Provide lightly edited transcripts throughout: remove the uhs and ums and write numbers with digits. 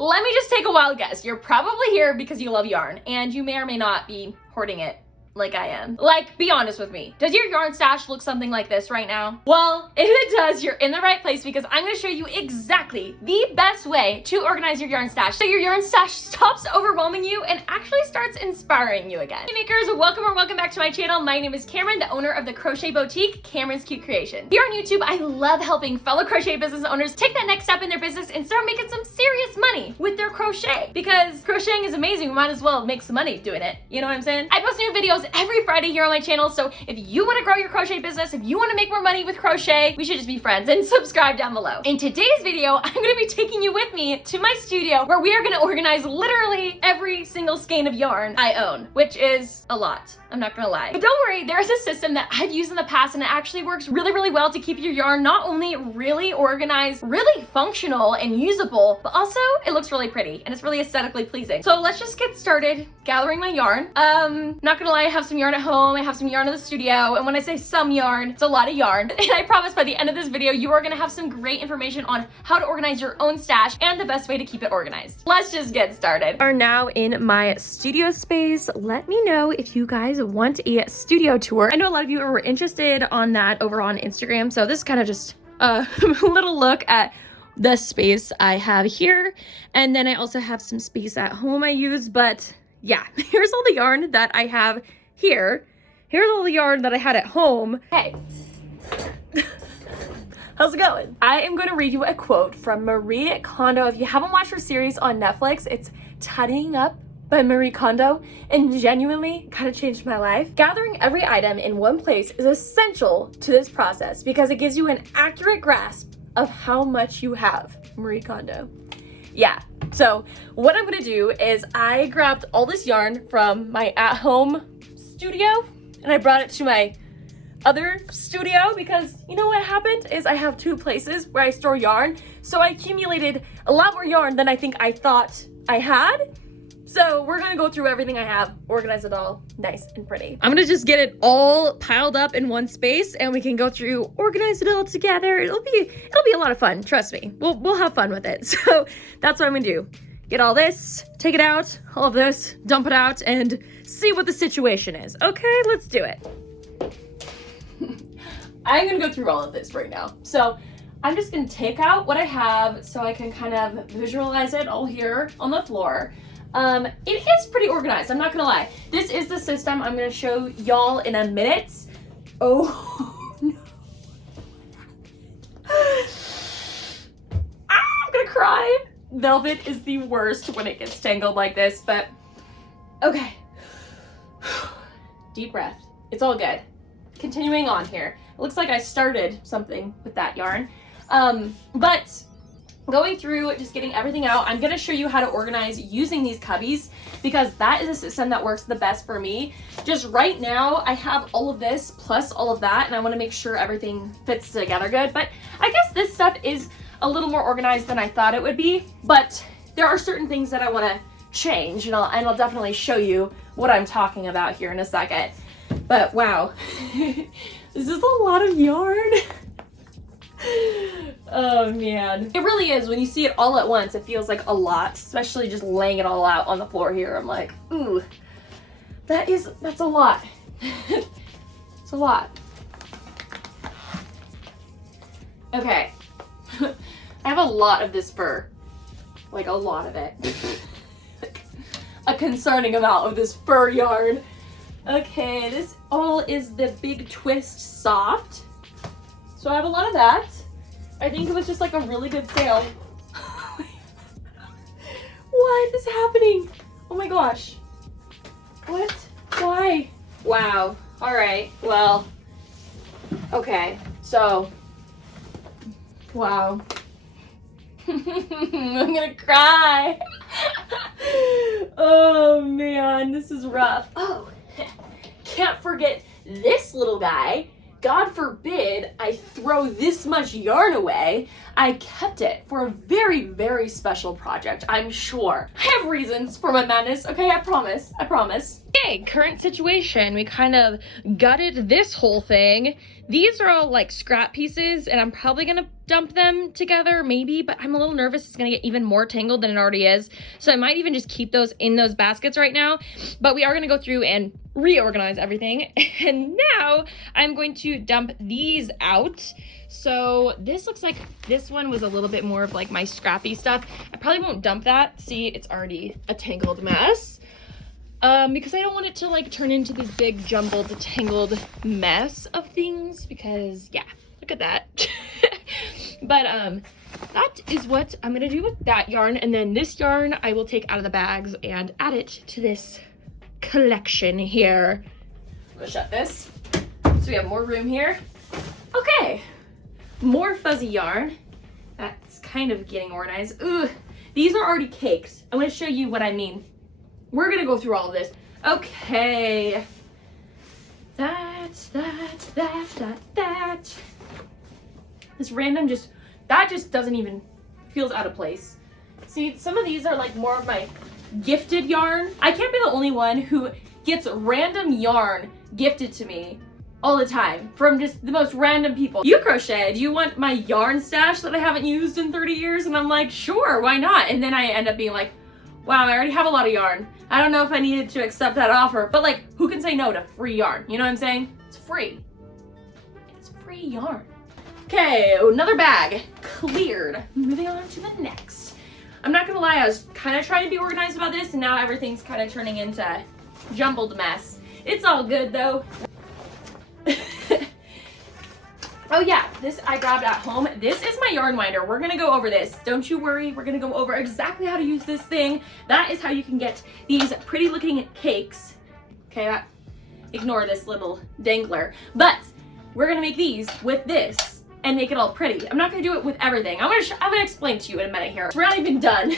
Let me just take a wild guess. You're probably here because you love yarn, and you may or may not be hoarding it like I am. Like, be honest with me. Does your yarn stash look something like this right now? Well, if it does, you're in the right place because I'm gonna show you exactly the best way to organize your yarn stash so your yarn stash stops overwhelming you and actually starts inspiring you again. Hey makers, welcome back to my channel. My name is Camryn, the owner of the crochet boutique, Camryn's Cute Creation. Here on YouTube, I love helping fellow crochet business owners take that next step in their business and start making some serious money with their crochet. Because crocheting is amazing, we might as well make some money doing it. You know what I'm saying? I post new videos every Friday here on my channel, so if you want to grow your crochet business, if you want to make more money with crochet, we should just be friends, and subscribe down below. In today's video, I'm going to be taking you with me to my studio where we are going to organize literally every single skein of yarn I own, which is a lot. I'm not gonna lie. But don't worry, there's a system that I've used in the past and it actually works really well to keep your yarn not only really organized, really functional and usable, but also it looks really pretty and it's really aesthetically pleasing. So let's just get started gathering my yarn. Not gonna lie, I have some yarn at home, I have some yarn in the studio, and when I say some yarn, it's a lot of yarn. And I promise by the end of this video, you are gonna have some great information on how to organize your own stash and the best way to keep it organized. Let's just get started. We are now in my studio space. Let me know if you guys want a studio tour. I know a lot of you were interested on that over on Instagram, so this is kind of just a little look at the space I have here, and then I also have some space at home I use. But yeah, here's all the yarn that I have here. Here's all the yarn that I had at home. Hey, how's it going? I am going to read you a quote from Marie Kondo. If you haven't watched her series on Netflix, it's Tidying Up by Marie Kondo, and genuinely kind of changed my life. Gathering every item in one place is essential to this process because it gives you an accurate grasp of how much you have. Marie Kondo. Yeah, so what I'm gonna do is I grabbed all this yarn from my at-home studio and I brought it to my other studio because you know what happened is I have two places where I store yarn, so I accumulated a lot more yarn than I think I thought I had. So we're gonna go through everything I have, organize it all nice and pretty. I'm gonna just get it all piled up in one space and we can go through, organize it all together. It'll be a lot of fun, trust me. We'll have fun with it. So that's what I'm gonna do. Get all this, take it out, all of this, dump it out, and see what the situation is. Okay, let's do it. I'm gonna go through all of this right now. So I'm just gonna take out what I have so I can kind of visualize it all here on the floor. It is pretty organized, I'm not gonna lie. This is the system I'm gonna show y'all in a minute. Oh no. I'm gonna cry. Velvet is the worst when it gets tangled like this, but okay. Deep breath. It's all good. Continuing on here. It looks like I started something with that yarn. But going through, just getting everything out, I'm gonna show you how to organize using these cubbies because that is a system that works the best for me. Just right now, I have all of this plus all of that, and I wanna make sure everything fits together good. But I guess this stuff is a little more organized than I thought it would be, but there are certain things that I wanna change, and I'll definitely show you what I'm talking about here in a second. But wow, this is a lot of yarn. Oh man, it really is. When you see it all at once, it feels like a lot, especially just laying it all out on the floor here. I'm like, ooh, that's a lot. It's a lot. Okay. I have a lot of this fur, like a lot of it. A concerning amount of this fur yarn. Okay, this all is the Big Twist Soft. So I have a lot of that. I think it was just like a really good sale. What is happening? Oh my gosh. What? Why? Wow. All right. Well, okay. So, wow. I'm gonna cry. Oh man, this is rough. Oh, can't forget this little guy. God forbid I throw this much yarn away. I kept it for a very, very special project, I'm sure. I have reasons for my madness, okay? I promise. Okay, current situation. We kind of gutted this whole thing. These are all like scrap pieces, and I'm probably gonna dump them together, maybe, but I'm a little nervous it's gonna get even more tangled than it already is. So I might even just keep those in those baskets right now, but we are gonna go through and reorganize everything. And now I'm going to dump these out. So this looks like this one was a little bit more of like my scrappy stuff. I probably won't dump that. See, it's already a tangled mess. Because I don't want it to like turn into this big jumbled, tangled mess of things, because yeah, look at that. But that is what I'm gonna do with that yarn, and then this yarn I will take out of the bags and add it to this collection here. I'm gonna shut this so we have more room here. Okay, more fuzzy yarn. That's kind of getting organized. Ugh, these are already caked. I'm gonna show you what I mean. We're gonna go through all of this. Okay. That. This random that just doesn't even, feels out of place. See, some of these are like more of my gifted yarn. I can't be the only one who gets random yarn gifted to me all the time from just the most random people. You crochet, do you want my yarn stash that I haven't used in 30 years? And I'm like, sure, why not? And then I end up being like, wow, I already have a lot of yarn. I don't know if I needed to accept that offer, but like, who can say no to free yarn? You know what I'm saying? It's free. It's free yarn. Okay, another bag cleared. Moving on to the next. I'm not gonna lie, I was kind of trying to be organized about this, and now everything's kind of turning into a jumbled mess. It's all good though. Oh yeah, this I grabbed at home. This is my yarn winder. We're gonna go over this. Don't you worry, we're gonna go over exactly how to use this thing. That is how you can get these pretty looking cakes. Okay, ignore this little dangler. But we're gonna make these with this and make it all pretty. I'm not gonna do it with everything. I'm gonna explain to you in a minute here. We're not even done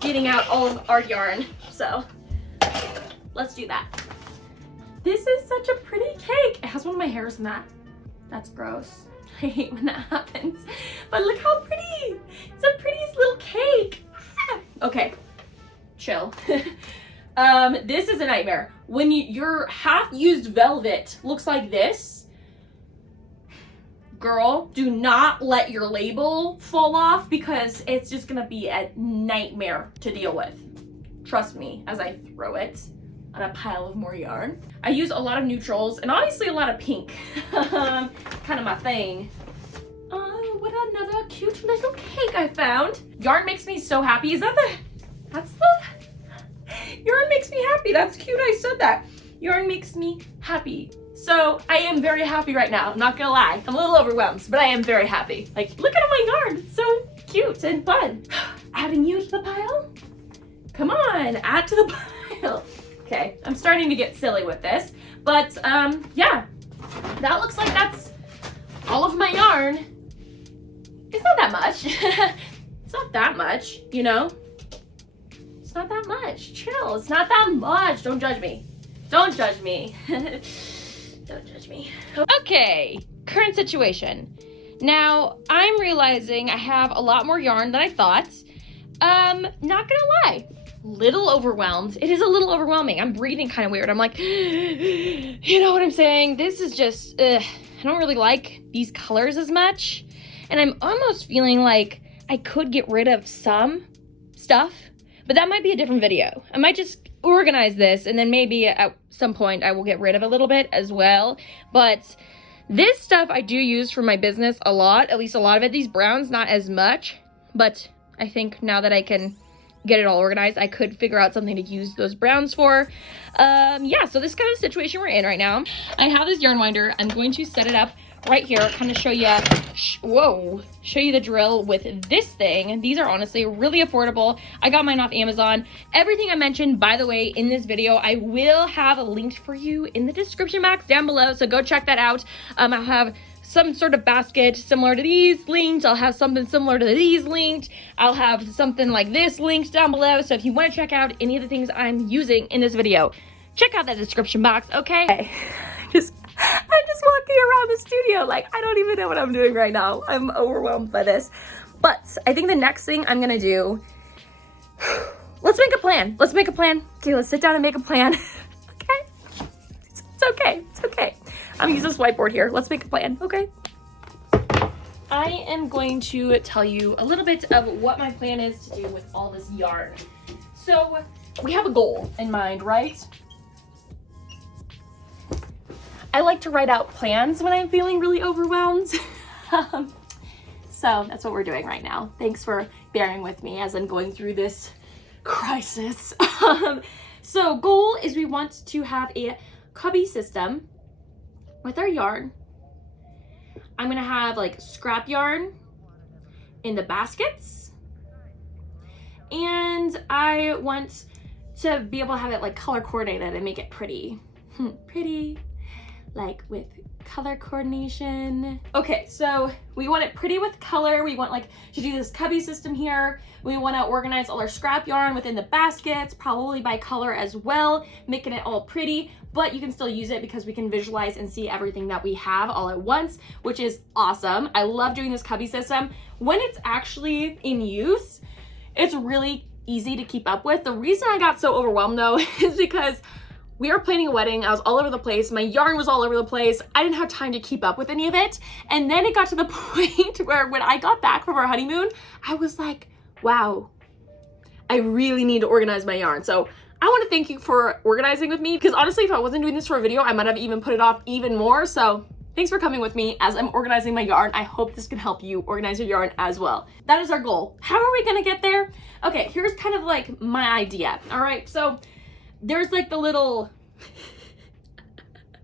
getting out all of our yarn. So let's do that. This is such a pretty cake. It has one of my hairs in that. That's gross. I hate when that happens. But look how pretty. It's the prettiest little cake. Okay, chill. This is a nightmare. When your half-used velvet looks like this, girl, do not let your label fall off, because it's just gonna be a nightmare to deal with. Trust me, as I throw it on a pile of more yarn. I use a lot of neutrals and obviously a lot of pink. Kind of my thing. Oh, what another cute little cake I found. Yarn makes me so happy. Is that that's the, yarn makes me happy. That's cute, I said that. Yarn makes me happy. So I am very happy right now, I'm not gonna lie. I'm a little overwhelmed, but I am very happy. Like, look at all my yarn, it's so cute and fun. Adding you to the pile? Come on, add to the pile. Okay, I'm starting to get silly with this, but yeah, that looks like that's all of my yarn. It's not that much. It's not that much, you know? It's not that much. Chill, it's not that much. Don't judge me. Don't judge me. Don't judge me. Okay, current situation. Now, I'm realizing I have a lot more yarn than I thought. Not gonna lie. Little overwhelmed. It is a little overwhelming. I'm breathing kind of weird. I'm like, you know what I'm saying? This is just, I don't really like these colors as much. And I'm almost feeling like I could get rid of some stuff, but that might be a different video. I might just organize this, and then maybe at some point I will get rid of a little bit as well. But this stuff I do use for my business a lot, at least a lot of it. These browns, not as much, but I think now that I can get it all organized, I could figure out something to use those browns for. Yeah, so this is kind of the situation we're in right now. I have this yarn winder. I'm going to set it up right here, kind of show you, show you the drill with this thing. These are honestly really affordable. I got mine off Amazon. Everything I mentioned, by the way, in this video, I will have linked for you in the description box down below, so go check that out. I'll have some sort of basket similar to these linked. I'll have something similar to these linked. I'll have something like this linked down below. So if you want to check out any of the things I'm using in this video, check out that description box, okay? I'm just walking around the studio like I don't even know what I'm doing right now. I'm overwhelmed by this. But I think the next thing I'm gonna do, let's make a plan. Let's make a plan. Okay, let's sit down and make a plan. Okay? It's okay. It's okay. I'm gonna use this whiteboard here. Let's make a plan, okay? I am going to tell you a little bit of what my plan is to do with all this yarn. So we have a goal in mind, right? I like to write out plans when I'm feeling really overwhelmed. So that's what we're doing right now. Thanks for bearing with me as I'm going through this crisis. So goal is we want to have a cubby system with our yarn. I'm gonna have like scrap yarn in the baskets. And I want to be able to have it like color coordinated and make it pretty. Pretty. Like with color coordination. Okay, so we want it pretty with color. We want like to do this cubby system here. We want to organize all our scrap yarn within the baskets, probably by color as well, making it all pretty, but you can still use it because we can visualize and see everything that we have all at once, which is awesome. I love doing this cubby system. When it's actually in use, it's really easy to keep up with. The reason I got so overwhelmed though is because we were planning a wedding. I was all over the place. My yarn was all over the place. I didn't have time to keep up with any of it. And then it got to the point where when I got back from our honeymoon, I was like, wow, I really need to organize my yarn. So I want to thank you for organizing with me, because honestly, if I wasn't doing this for a video, I might have even put it off even more. So thanks for coming with me as I'm organizing my yarn. I hope this can help you organize your yarn as well. That is our goal. How are we gonna get there? Okay, here's kind of like my idea. All right, so there's like the little,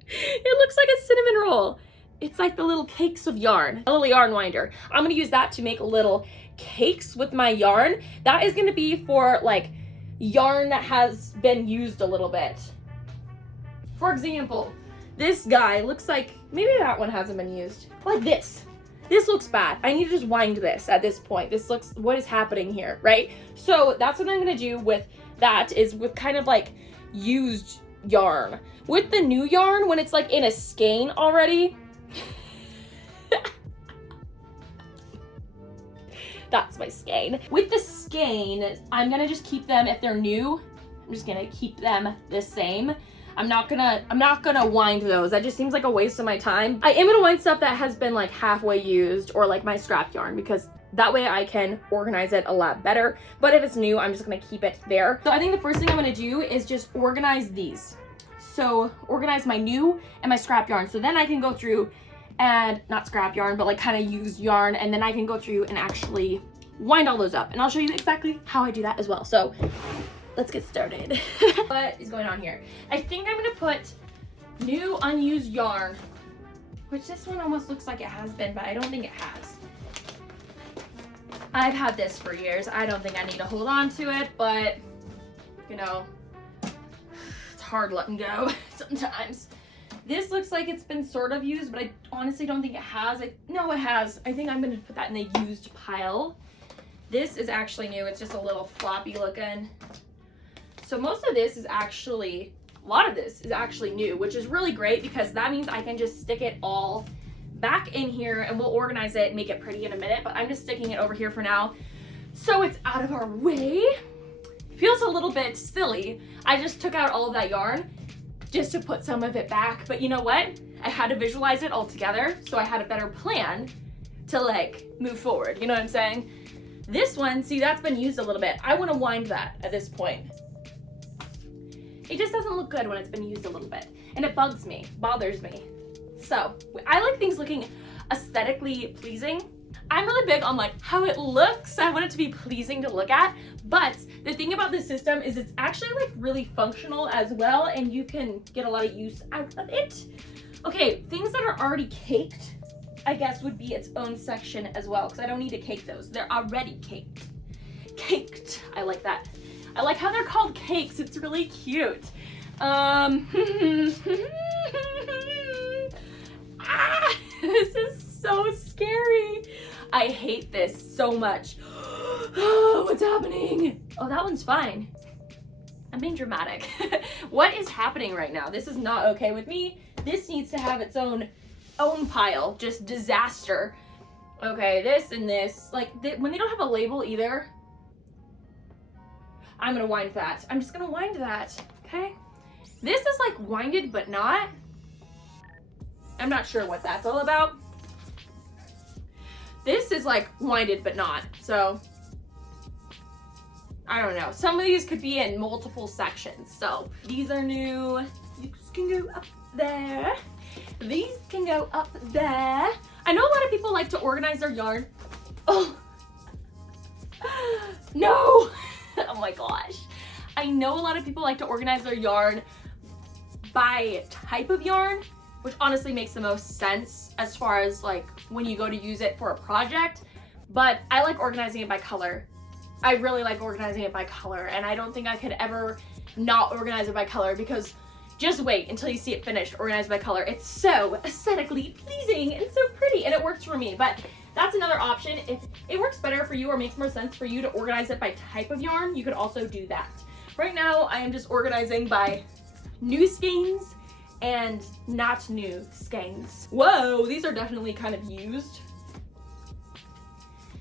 it looks like a cinnamon roll. It's like the little cakes of yarn, a little yarn winder. I'm gonna use that to make little cakes with my yarn. That is gonna be for like yarn that has been used a little bit. For example, this guy looks like, maybe that one hasn't been used. Like this. This looks bad. I need to just wind this at this point. This looks, what is happening here, right? So that's what I'm gonna do with that, is with kind of like used yarn. With the new yarn, when it's like in a skein already, that's my skein. With the skein, I'm gonna just keep them, if they're new, I'm just gonna keep them the same. I'm not gonna wind those. That just seems like a waste of my time. I am gonna wind stuff that has been like halfway used, or like my scrap yarn, because that way I can organize it a lot better. But if it's new, I'm just gonna keep it there. So I think the first thing I'm gonna do is just organize these. So organize my new and my scrap yarn. So then I can go through and, not scrap yarn, but like kind of used yarn, and then I can go through and actually wind all those up. And I'll show you exactly how I do that as well. So let's get started. What is going on here? I think I'm gonna put new unused yarn, which this one almost looks like it has been, but I don't think it has. I've had this for years. I don't think I need to hold on to it, but you know, it's hard letting go sometimes. This looks like it's been sort of used, but I honestly don't think it has. No, it has. I think I'm gonna put that in the used pile. This is actually new. It's just a little floppy looking. So most of this is actually, a lot of this is actually new, which is really great because that means I can just stick it all back in here and we'll organize it and make it pretty in a minute, but I'm just sticking it over here for now so it's out of our way. Feels a little bit silly. I just took out all of that yarn just to put some of it back, but you know what? I had to visualize it all together, so I had a better plan to like move forward, you know what I'm saying? This one, see, that's been used a little bit. I want to wind that at this point. It just doesn't look good when it's been used a little bit, and it bugs me, bothers me. So I like things looking aesthetically pleasing. I'm really big on like how it looks. I want it to be pleasing to look at, but the thing about this system is it's actually like really functional as well, and you can get a lot of use out of it. Okay, things that are already caked, I guess, would be its own section as well, because I don't need to cake those. They're already caked. Caked, I like that. I like how they're called cakes. It's really cute. Ah, this is so scary. I hate this so much. Oh, what's happening? Oh, that one's fine. I'm being dramatic. What is happening right now? This is not okay with me. This needs to have its own pile. Just disaster. Okay, this and this. Like, when they don't have a label either, I'm gonna wind that. I'm just gonna wind that, okay? This is like winded but not. I'm not sure what that's all about. This is like winded but not, so I don't know. Some of these could be in multiple sections. So these are new. These can go up there. These can go up there. I know a lot of people like to organize their yarn. Oh, no. Oh my gosh. I know a lot of people like to organize their yarn by type of yarn, which honestly makes the most sense as far as like when you go to use it for a project. But I like organizing it by color. I really like organizing it by color, and I don't think I could ever not organize it by color, because just wait until you see it finished organized by color. It's so aesthetically pleasing and so pretty, and it works for me. But that's another option. If it works better for you or makes more sense for you to organize it by type of yarn, you could also do that. Right now, I am just organizing by new skeins and not new skeins. Whoa, these are definitely kind of used.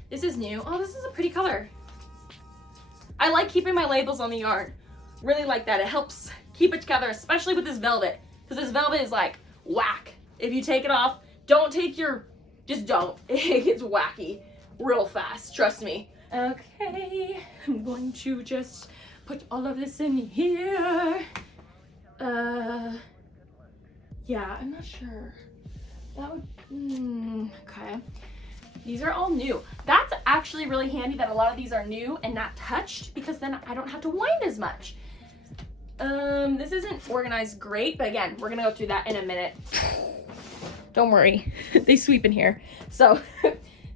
This is new. Oh, this is a pretty color. I like keeping my labels on the yarn. Really like that. It helps keep it together, especially with this velvet, because this velvet is like whack. If you take it off, don't take your, just don't. It gets wacky real fast, trust me. Okay, I'm going to just put all of this in here. Yeah, I'm not sure. That would, okay. These are all new. That's actually really handy that a lot of these are new and not touched, because then I don't have to wind as much. This isn't organized great, but again, we're gonna go through that in a minute. Don't worry, they sweep in here. So,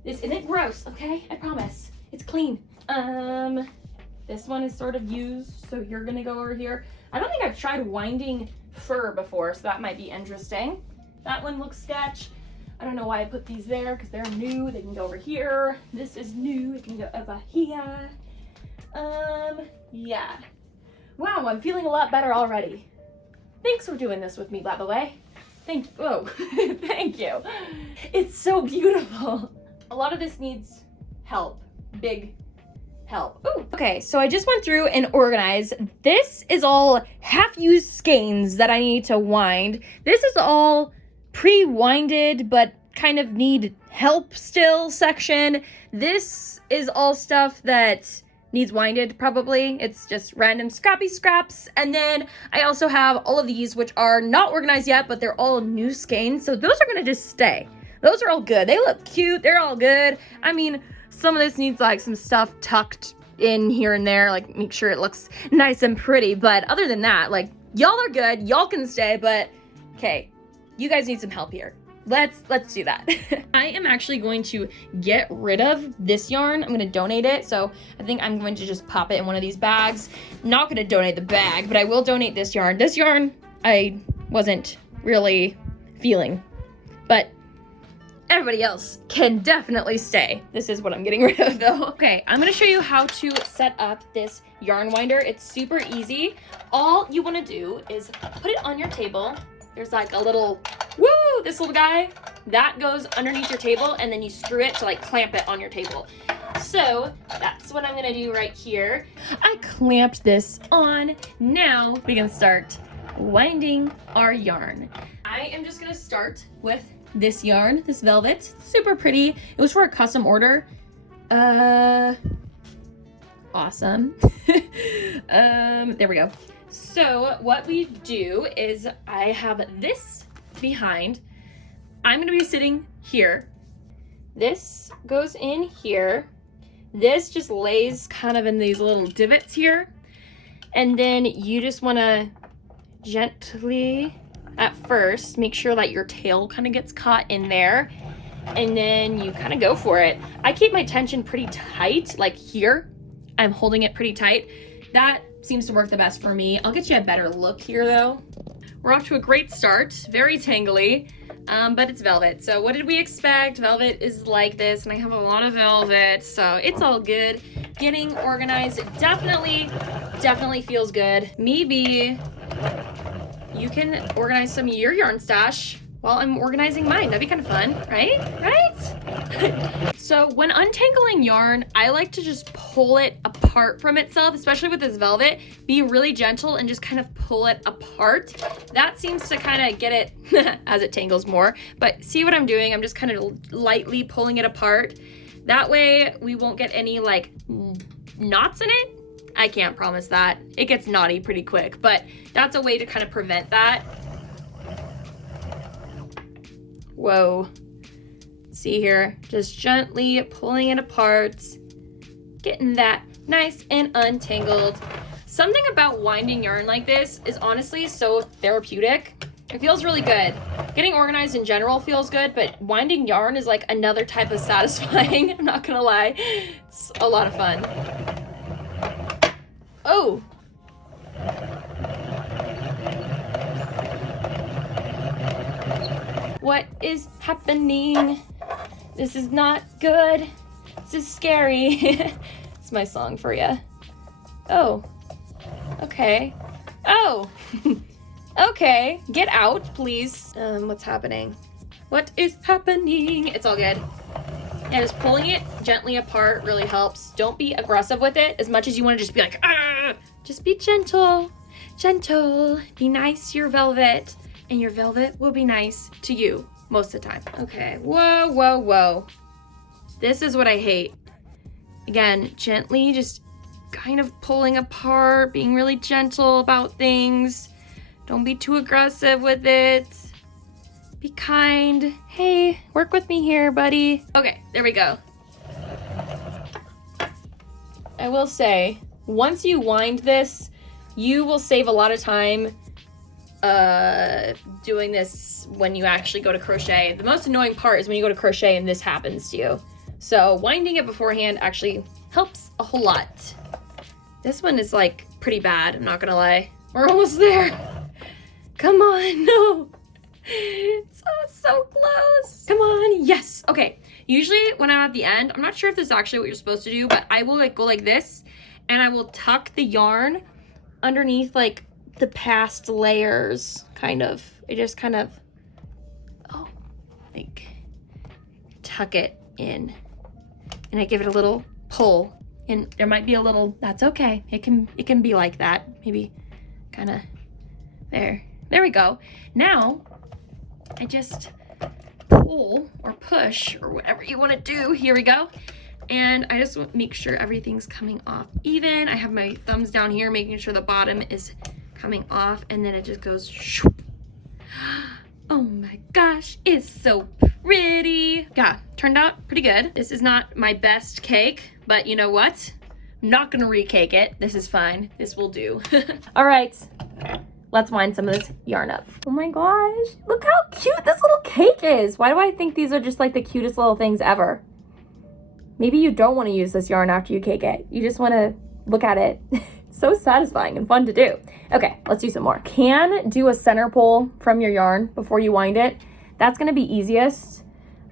this isn't gross, okay? I promise. It's clean. This one is sort of used, so you're gonna go over here. I don't think I've tried winding fur before, so that might be interesting. That one looks sketch. I don't know why I put these there, because they're new. They can go over here. This is new. It can go over here. Yeah. Wow, I'm feeling a lot better already. Thanks for doing this with me, by the way. Thank you. Oh, thank you. It's so beautiful. A lot of this needs help. Big help. Ooh. Okay, so I just went through and organized. This is all half-used skeins that I need to wind. This is all pre-winded but kind of need help still section. This is all stuff that needs winded probably. It's just random scrappy scraps. And then I also have all of these, which are not organized yet, but they're all new skeins, so those are gonna just stay. Those are all good. They look cute. They're all good. I mean, some of this needs like some stuff tucked in here and there, like make sure it looks nice and pretty, but other than that, like, y'all are good. Y'all can stay, but okay, you guys need some help here. Let's do that. I am actually going to get rid of this yarn. I'm going to donate it. So I think I'm going to just pop it in one of these bags. Not going to donate the bag, but I will donate this yarn. This yarn I wasn't really feeling, but everybody else can definitely stay. This is what I'm getting rid of though. Okay, I'm going to show you how to set up this yarn winder. It's super easy. All you want to do is put it on your table. There's like a little, woo, this little guy, that goes underneath your table, and then you screw it to like clamp it on your table. So that's what I'm gonna do right here. I clamped this on. Now we can start winding our yarn. I am just gonna start with this yarn, this velvet. It's super pretty. It was for a custom order. Awesome. There we go. So what we do is I have this behind. I'm gonna be sitting here. This goes in here. This just lays kind of in these little divots here. And then you just wanna gently, at first, make sure that your tail kind of gets caught in there. And then you kind of go for it. I keep my tension pretty tight, like here. I'm holding it pretty tight. That seems to work the best for me. I'll get you a better look here though. We're off to a great start, very tangly, but it's velvet. So what did we expect? Velvet is like this, and I have a lot of velvet, so it's all good. getting organized definitely feels good. Maybe you can organize some of your yarn stash while I'm organizing mine. That'd be kind of fun, right? Right? So when untangling yarn, I like to just pull it apart from itself, especially with this velvet. Be really gentle and just kind of pull it apart. That seems to kind of get it as it tangles more. But see what I'm doing? I'm just kind of lightly pulling it apart. That way we won't get any like knots in it. I can't promise that. It gets knotty pretty quick, but that's a way to kind of prevent that. Whoa. See here, just gently pulling it apart, getting that nice and untangled. Something about winding yarn like this is honestly so therapeutic. It feels really good. Getting organized in general feels good, but winding yarn is like another type of satisfying. I'm not gonna lie. It's a lot of fun. Oh. What is happening? This is not good. This is scary. It's my song for you. Oh. Okay. Oh. Okay. Get out, please. What's happening? What is happening? It's all good. Yeah, just pulling it gently apart really helps. Don't be aggressive with it as much as you want to just be like, ah! Just be gentle. Gentle. Be nice to your velvet. And your velvet will be nice to you most of the time. Okay, whoa, whoa, whoa. This is what I hate. Again, gently just kind of pulling apart, being really gentle about things. Don't be too aggressive with it. Be kind. Hey, work with me here, buddy. Okay, there we go. I will say, once you wind this, you will save a lot of time doing this when you actually go to crochet. The most annoying part is when you go to crochet and this happens to you. So winding it beforehand actually helps a whole lot. This one is like pretty bad, I'm not gonna lie. We're almost there. Come on, no. It's so close. Come on, yes. Okay, usually when I'm at the end, I'm not sure if this is actually what you're supposed to do, but I will like go like this and I will tuck the yarn underneath like the past layers, kind of. I just kind of, like tuck it in and I give it a little pull, and there might be a little, that's okay. It can be like that. Maybe kind of there we go. Now I just pull or push or whatever you want to do. Here we go. And I just make sure everything's coming off even. I have my thumbs down here, making sure the bottom is coming off, and then it just goes shoop. Oh my gosh, it's so pretty. Yeah, turned out pretty good. This is not my best cake, but you know what? I'm not gonna recake it. This is fine. This will do. All right, let's wind some of this yarn up. Oh my gosh, look how cute this little cake is. Why do I think these are just like the cutest little things ever? Maybe you don't want to use this yarn after you cake it. You just want to look at it. So satisfying and fun to do. Okay, let's do some more. Can do a center pull from your yarn before you wind it. That's gonna be easiest.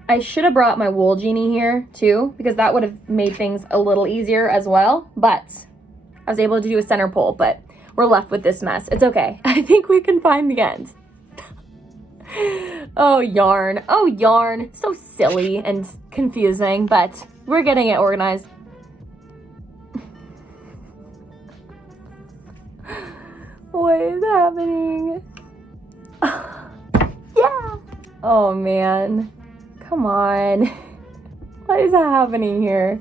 I should have brought my wool genie here too, because that would have made things a little easier as well, but I was able to do a center pull, but we're left with this mess. It's okay. I think we can find the end. Oh, yarn. Oh, yarn. So silly and confusing, but we're getting it organized. What is happening? Yeah. Oh man. Come on. What is happening here?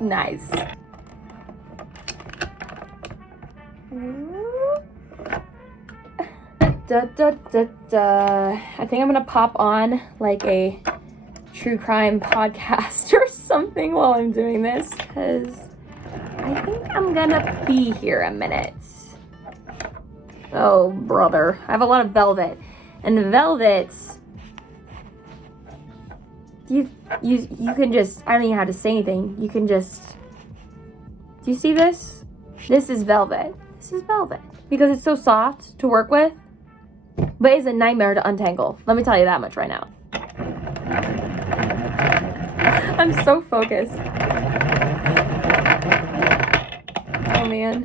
Nice. I think I'm gonna pop on like a true crime podcast or something while I'm doing this, because I think I'm gonna be here a minute. Oh brother, I have a lot of velvet, and the velvet, you can just, I don't even have to say anything. You can just, do you see this? This is velvet. This is velvet. Because it's so soft to work with, but it's a nightmare to untangle. Let me tell you that much right now. I'm so focused. Oh man.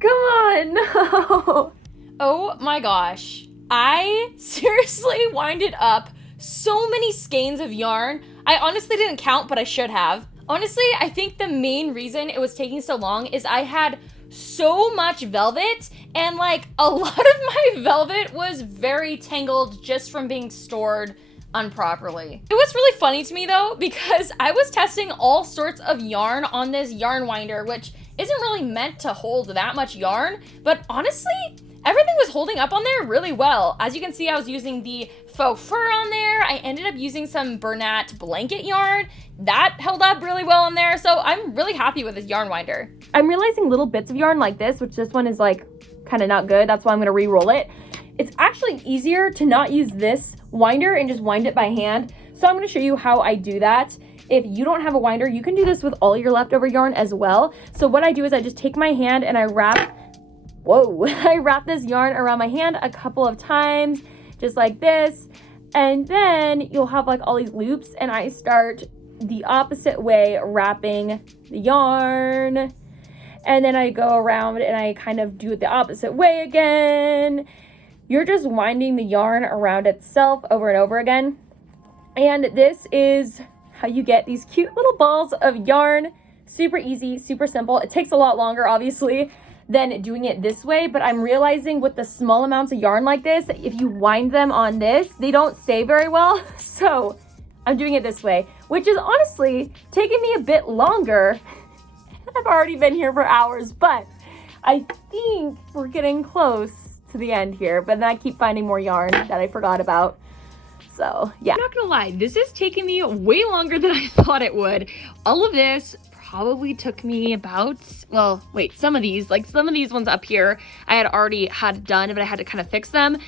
Come on, no. Oh my gosh. I seriously winded up so many skeins of yarn. I honestly didn't count, but I should have. Honestly, I think the main reason it was taking so long is I had so much velvet, and like a lot of my velvet was very tangled just from being stored improperly. It was really funny to me though, because I was testing all sorts of yarn on this yarn winder, which isn't really meant to hold that much yarn, but honestly, everything was holding up on there really well. As you can see, I was using the faux fur on there. I ended up using some Bernat blanket yarn. That held up really well on there, so I'm really happy with this yarn winder. I'm realizing little bits of yarn like this, which this one is like kind of not good. That's why I'm gonna re-roll it. It's actually easier to not use this winder and just wind it by hand. So I'm gonna show you how I do that. If you don't have a winder, you can do this with all your leftover yarn as well. So what I do is I just take my hand and I wrap this yarn around my hand a couple of times, just like this. And then you'll have like all these loops, and I start the opposite way, wrapping the yarn. And then I go around and I kind of do it the opposite way again. You're just winding the yarn around itself over and over again. And this is how you get these cute little balls of yarn. Super easy, super simple. It takes a lot longer, obviously, than doing it this way, but I'm realizing with the small amounts of yarn like this, if you wind them on this, they don't stay very well. So I'm doing it this way, which is honestly taking me a bit longer. I've already been here for hours, but I think we're getting close to the end here, but then I keep finding more yarn that I forgot about. So yeah. I'm not gonna lie, this is taking me way longer than I thought it would. All of this probably took me about, well, wait, some of these ones up here, I had already had done, but I had to kind of fix them.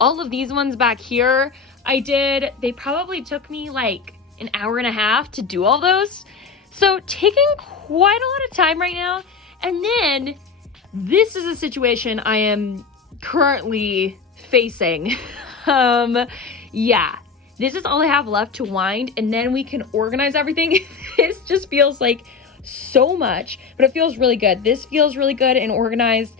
All of these ones back here, they probably took me like an hour and a half to do all those. So taking quite a lot of time right now. And then this is a situation I am currently facing. Yeah, this is all I have left to wind, and then we can organize everything. This just feels like so much, but it feels really good. This feels really good and organized.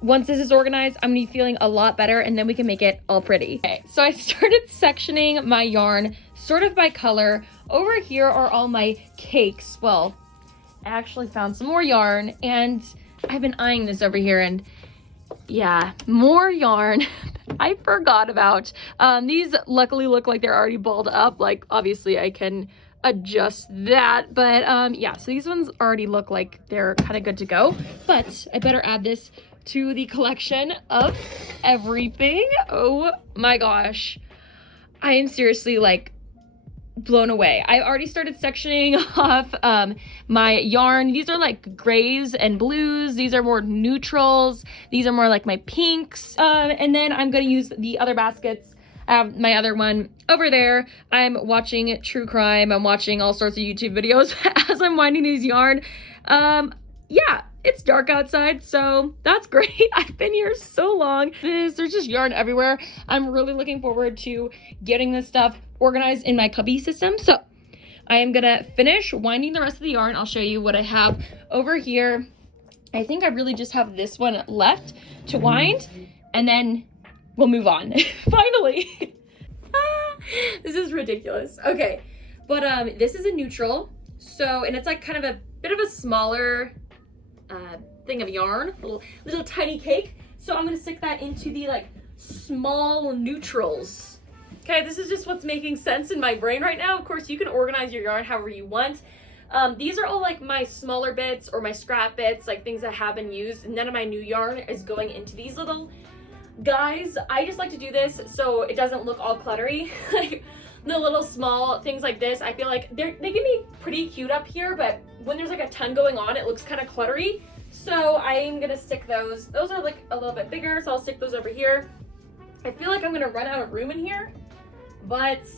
Once this is organized, I'm gonna be feeling a lot better, and then we can make it all pretty. Okay, so I started sectioning my yarn sort of by color. Over here are all my cakes. Well, I actually found some more yarn, and I've been eyeing this over here, and yeah, more yarn I forgot about. These luckily look like they're already balled up. Like, obviously I can adjust that, but yeah, so these ones already look like they're kind of good to go, but I better add this to the collection of everything. Oh my gosh, I am seriously like blown away. I already started sectioning off my yarn. These are like grays and blues. These are more neutrals. These are more like my pinks. And then I'm gonna use the other baskets. My other one over there. I'm watching true crime. I'm watching all sorts of YouTube videos as I'm winding these yarn. Yeah, it's dark outside, so that's great. I've been here so long. There's just yarn everywhere. I'm really looking forward to getting this stuff organized in my cubby system. So I am gonna finish winding the rest of the yarn. I'll show you what I have over here. I think I really just have this one left to wind, and then we'll move on. Finally. This is ridiculous. Okay, but this is a neutral. So, and it's like kind of a bit of a smaller thing of yarn, little tiny cake. So I'm gonna stick that into the like small neutrals. Okay, this is just what's making sense in my brain right now. Of course, you can organize your yarn however you want. These are all like my smaller bits or my scrap bits, like things that have been used. None of my new yarn is going into these little guys. I just like to do this so it doesn't look all cluttery. Like the little small things like this, I feel like they can be pretty cute up here, but when there's like a ton going on, it looks kind of cluttery. So I'm gonna stick those. Those are like a little bit bigger, so I'll stick those over here. I feel like I'm gonna run out of room in here, but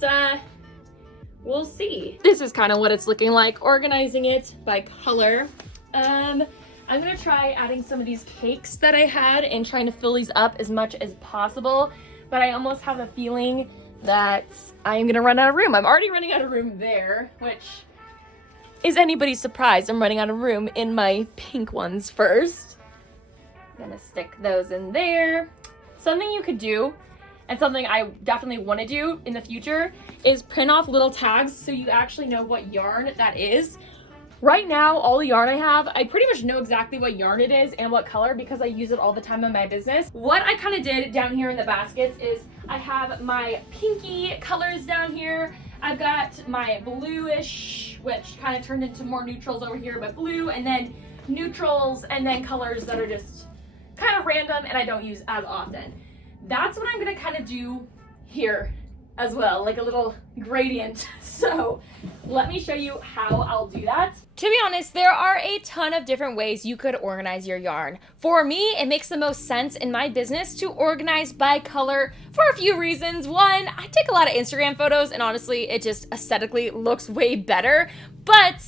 we'll see. This is kind of what it's looking like, organizing it by color. I'm gonna try adding some of these cakes that I had and trying to fill these up as much as possible, but I almost have a feeling that I'm gonna run out of room. I'm already running out of room there, which is anybody's surprise. I'm running out of room in my pink ones first. I'm gonna stick those in there. Something you could do, and something I definitely want to do in the future, is print off little tags so you actually know what yarn that is. Right now, all the yarn I have, I pretty much know exactly what yarn it is and what color because I use it all the time in my business. What I kind of did down here in the baskets is I have my pinky colors down here. I've got my bluish, which kind of turned into more neutrals over here, but blue, and then neutrals, and then colors that are just kind of random and I don't use as often. That's what I'm gonna kind of do here as well, like a little gradient. So let me show you how I'll do that. To be honest, there are a ton of different ways you could organize your yarn. For me, it makes the most sense in my business to organize by color for a few reasons. One, I take a lot of Instagram photos and honestly, it just aesthetically looks way better. But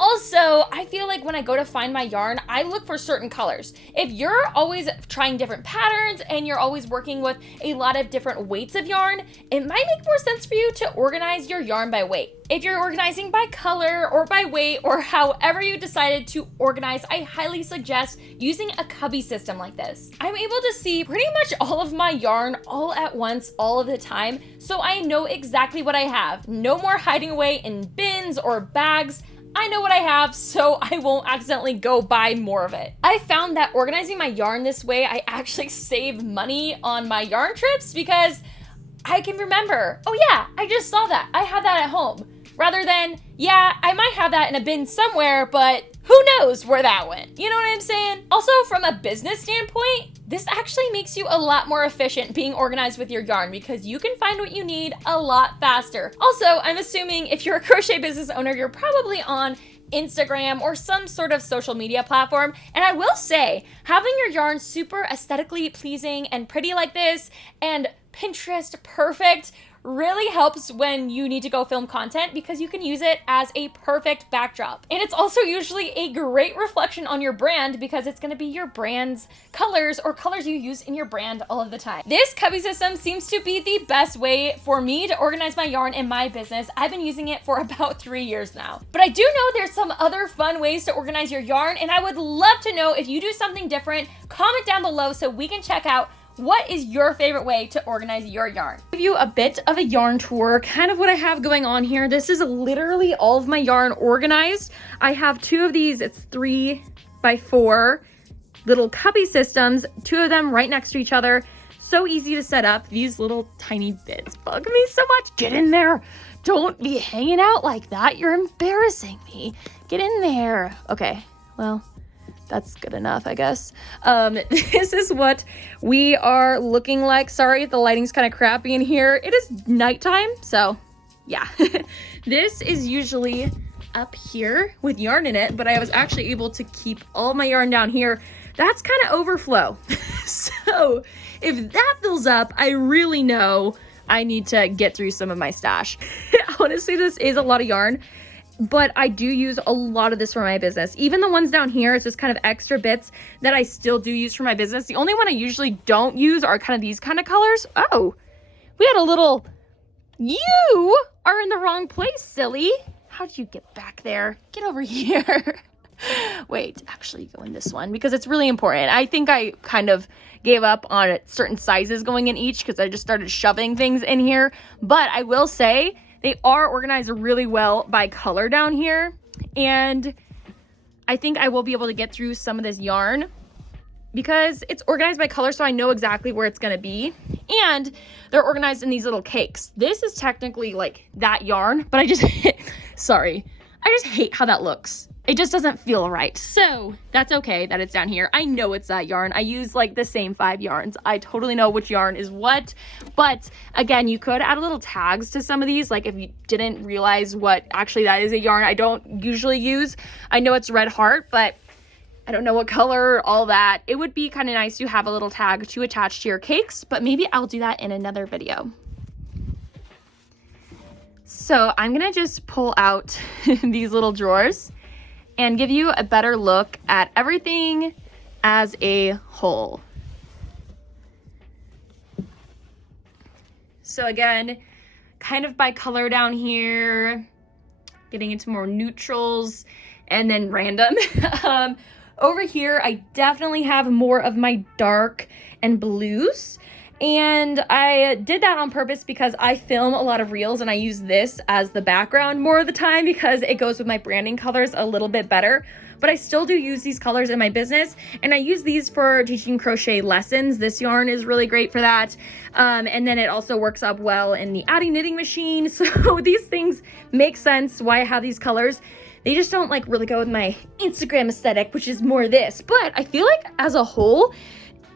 also, I feel like when I go to find my yarn, I look for certain colors. If you're always trying different patterns and you're always working with a lot of different weights of yarn, it might make more sense for you to organize your yarn by weight. If you're organizing by color or by weight or however you decided to organize, I highly suggest using a cubby system like this. I'm able to see pretty much all of my yarn all at once, all of the time, so I know exactly what I have. No more hiding away in bins or bags. I know what I have, so I won't accidentally go buy more of it. I found that organizing my yarn this way, I actually save money on my yarn trips because I can remember, oh yeah, I just saw that. I had that at home. Rather than, yeah, I might have that in a bin somewhere, but who knows where that went? You know what I'm saying? Also, from a business standpoint, this actually makes you a lot more efficient being organized with your yarn because you can find what you need a lot faster. Also, I'm assuming if you're a crochet business owner, you're probably on Instagram or some sort of social media platform. And I will say, having your yarn super aesthetically pleasing and pretty like this and Pinterest perfect really helps when you need to go film content because you can use it as a perfect backdrop. And it's also usually a great reflection on your brand because it's gonna be your brand's colors or colors you use in your brand all of the time. This cubby system seems to be the best way for me to organize my yarn in my business. I've been using it for about 3 years now. But I do know there's some other fun ways to organize your yarn, and I would love to know if you do something different. Comment down below so we can check out what is your favorite way to organize your yarn. I'll give you a bit of a yarn tour, kind of what I have going on here. This is literally all of my yarn organized. I have 2 of these, it's 3x4 little cubby systems, 2 of them right next to each other. So easy to set up. These little tiny bits bug me so much. Get in there. Don't be hanging out like that. You're embarrassing me. Get in there. Okay, well, that's good enough, I guess. This is what we are looking like. Sorry if the lighting's kind of crappy in here. It is nighttime, so yeah. This is usually up here with yarn in it, but I was actually able to keep all my yarn down here. That's kind of overflow. So if that fills up, I really know I need to get through some of my stash. Honestly, this is a lot of yarn, but I do use a lot of this for my business. Even the ones down here, it's just kind of extra bits that I still do use for my business. The only one I usually don't use are kind of these kind of colors. Oh, we had a little, you are in the wrong place, silly. How did you get back there? Get over here. Wait, actually go in this one because it's really important. I think I kind of gave up on certain sizes going in each because I just started shoving things in here. But I will say, they are organized really well by color down here, and I think I will be able to get through some of this yarn because it's organized by color, so I know exactly where it's gonna be, and they're organized in these little cakes. This is technically like that yarn, but I just sorry, I just hate how that looks. It just doesn't feel right. So that's okay that it's down here. I know it's that yarn. I use like the same 5 yarns. I totally know which yarn is what. But again, you could add little tags to some of these. Like if you didn't realize what actually that is a yarn I don't usually use. I know it's Red Heart, but I don't know what color, all that. It would be kind of nice to have a little tag to attach to your cakes, but maybe I'll do that in another video. So I'm gonna just pull out these little drawers and give you a better look at everything as a whole. So again, kind of by color down here, getting into more neutrals and then random. Over here, I definitely have more of my dark and blues. And I did that on purpose because I film a lot of reels and I use this as the background more of the time because it goes with my branding colors a little bit better. But I still do use these colors in my business, and I use these for teaching crochet lessons. This yarn is really great for that. And then it also works up well in the Addie knitting machine. So these things make sense why I have these colors. They just don't like really go with my Instagram aesthetic, which is more this. But I feel like as a whole,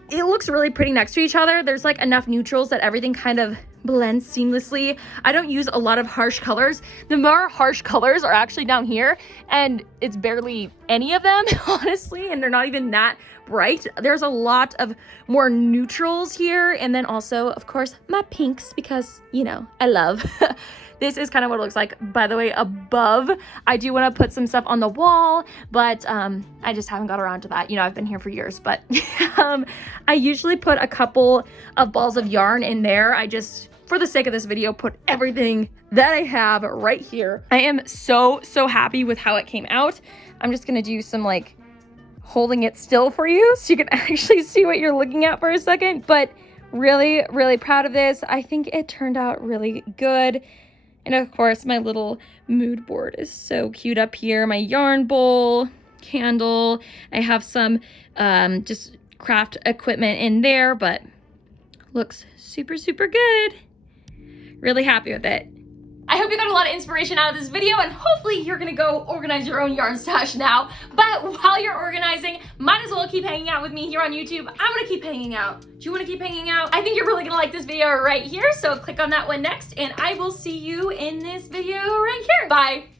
it looks really pretty next to each other. There's like enough neutrals that everything kind of blends seamlessly. I don't use a lot of harsh colors. The more harsh colors are actually down here, and it's barely any of them, honestly, and they're not even that bright. There's a lot of more neutrals here, and then also, of course, my pinks, because, you know, I love. This is kind of what it looks like, by the way, above. I do want to put some stuff on the wall, but I just haven't got around to that. You know, I've been here for years, but I usually put a couple of balls of yarn in there. I just, for the sake of this video, put everything that I have right here. I am so happy with how it came out. I'm just gonna do some like holding it still for you so you can actually see what you're looking at for a second, but really proud of this. I think it turned out really good. And of course, my little mood board is so cute up here. My yarn bowl, candle. I have some just craft equipment in there, but looks super good. Really happy with it. I hope you got a lot of inspiration out of this video, and hopefully you're gonna go organize your own yarn stash now. But while you're organizing, might as well keep hanging out with me here on YouTube. I'm gonna keep hanging out. Do you wanna keep hanging out? I think you're really gonna like this video right here, so click on that one next, and I will see you in this video right here. Bye.